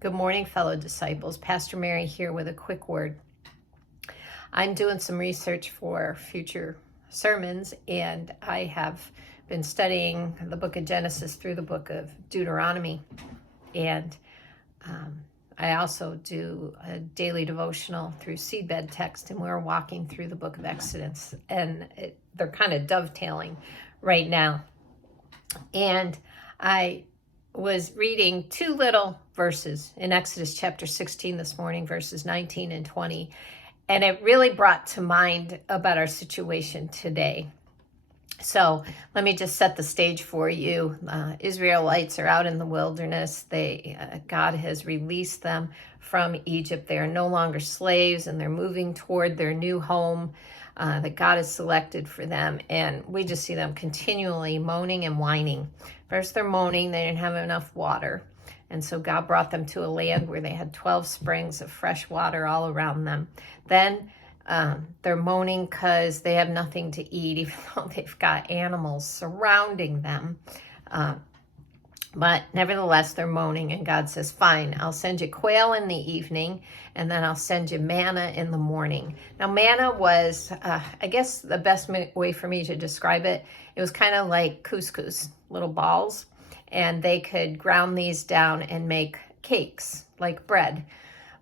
Good morning, fellow disciples. Pastor Mary here with a quick word. I'm doing some research for future sermons, and I have been studying the book of Genesis through the book of Deuteronomy. And I also do a daily devotional through Seedbed Text, and we're walking through the book of Exodus. And they're kind of dovetailing right now. And I was reading two little verses in Exodus chapter 16 this morning, verses 19 and 20. And it really brought to mind about our situation today. So let me just set the stage for you. Israelites are out in the wilderness. God has released them from Egypt. They are no longer slaves, and they're moving toward their new home that God has selected for them. And we just see them continually moaning and whining. First, they're moaning. They didn't have enough water. And so God brought them to a land where they had 12 springs of fresh water all around them. Then they're moaning because they have nothing to eat, even though they've got animals surrounding them. But nevertheless, they're moaning, and God says, fine, I'll send you quail in the evening, and then I'll send you manna in the morning. Now, manna was, I guess the best way for me to describe it, it was kind of like couscous, little balls, and they could ground these down and make cakes, like bread.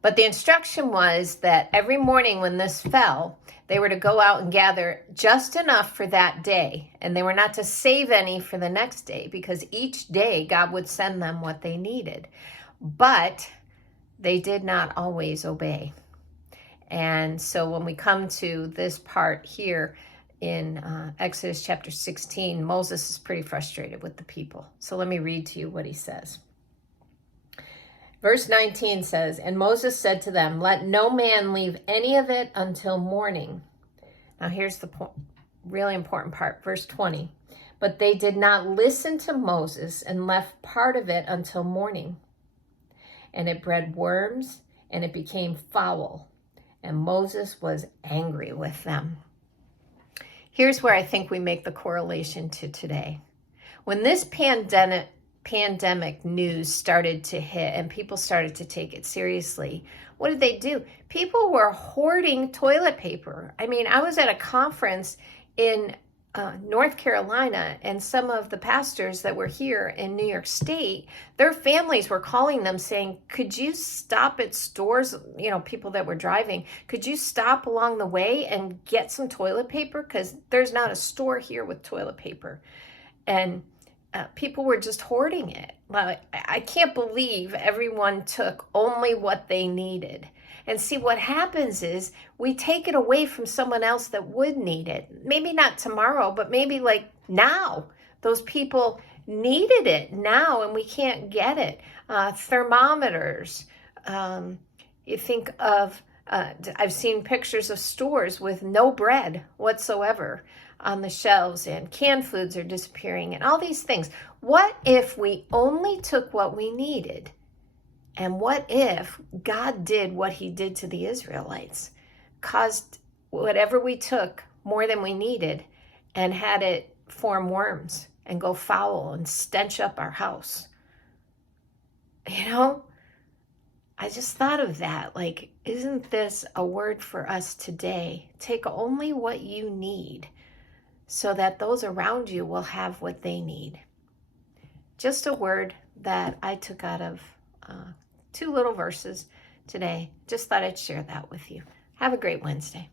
But the instruction was that every morning when this fell, they were to go out and gather just enough for that day. And they were not to save any for the next day, because each day God would send them what they needed. But they did not always obey. And so when we come to this part here in Exodus chapter 16, Moses is pretty frustrated with the people. So let me read to you what he says. Verse 19 says, and Moses said to them, let no man leave any of it until morning. Now here's the really important part, verse 20. But they did not listen to Moses and left part of it until morning. And it bred worms, and it became foul. And Moses was angry with them. Here's where I think we make the correlation to today. When this pandemic news started to hit and people started to take it seriously, what did they do? People were hoarding toilet paper. I mean, I was at a conference in North Carolina, and some of the pastors that were here in New York State, their families were calling them saying, could you stop at stores, people that were driving, could you stop along the way and get some toilet paper? Because there's not a store here with toilet paper. And people were just hoarding it. I can't believe everyone took only what they needed. And see, what happens is we take it away from someone else that would need it. Maybe not tomorrow, but maybe like now. Those people needed it now, and we can't get it. Thermometers. You think of, I've seen pictures of stores with no bread whatsoever on the shelves, and canned foods are disappearing, and all these things. What if we only took what we needed? And what if God did what he did to the Israelites, caused whatever we took more than we needed and had it form worms and go foul and stench up our house? I just thought of that. Like, isn't this a word for us today? Take only what you need, so that those around you will have what they need. Just a word that I took out of two little verses today. Just thought I'd share that with you. Have a great Wednesday.